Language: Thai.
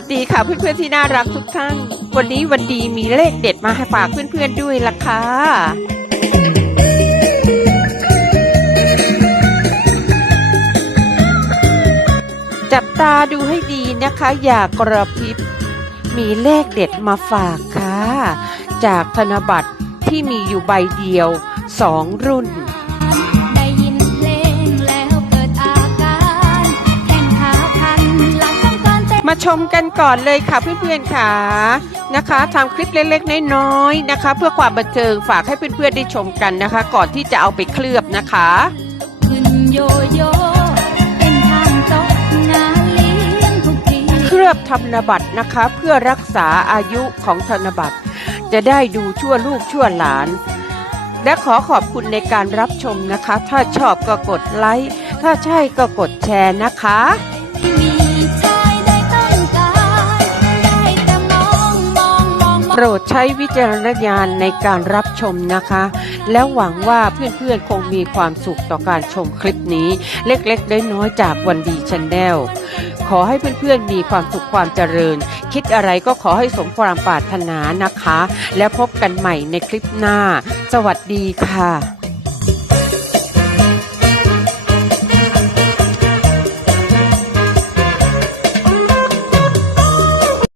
วัสดีค่ะเพื่อนๆที่น่ารักทุกท่าน วันนี้วันดีมีเลขเด็ดมาให้ฝากเพื่อนๆด้วยล่ะค่ะจับตาดูให้ดีนะคะ อย่ากระพริบ มีเลขเด็ดมาฝากค่ะ จากธนบัตรที่มีอยู่ใบเดียวสองรุ่น มาชมกันก่อนเลยค่ะเพื่อนๆค่ะนะคะทำคลิปเล็กๆน้อยๆนะคะ เพื่อความบันเทิงฝากให้เพื่อนๆได้ชมกันนะคะ ก่อนที่จะเอาไปเคลือบนะคะขึ้นโยโย่เป็นทางโต๊ะงานเลี้ยงทุกทีเคลือบธนบัตรนะคะ เพื่อรักษาอายุของธนบัตร จะได้ดูชั่วลูกชั่วหลาน และขอขอบคุณในการรับชมนะคะ ถ้าชอบก็กดไลค์ถ้าใช่ก็กดแชร์นะคะ รดใช้วิจารณญาณในการรับชมนะคะ แล้วหวังว่าเพื่อนๆคงมีความสุขต่อการชมคลิปนี้ เล็กๆน้อยๆจากวันดีช n แนลขอให้เพื่อนๆมีความสุขความเจริญ คิดอะไรก็ขอให้สมความปรารถนานะคะ แล้วพบกันใหม่ในคลิปหน้า สวัสดีค่ะ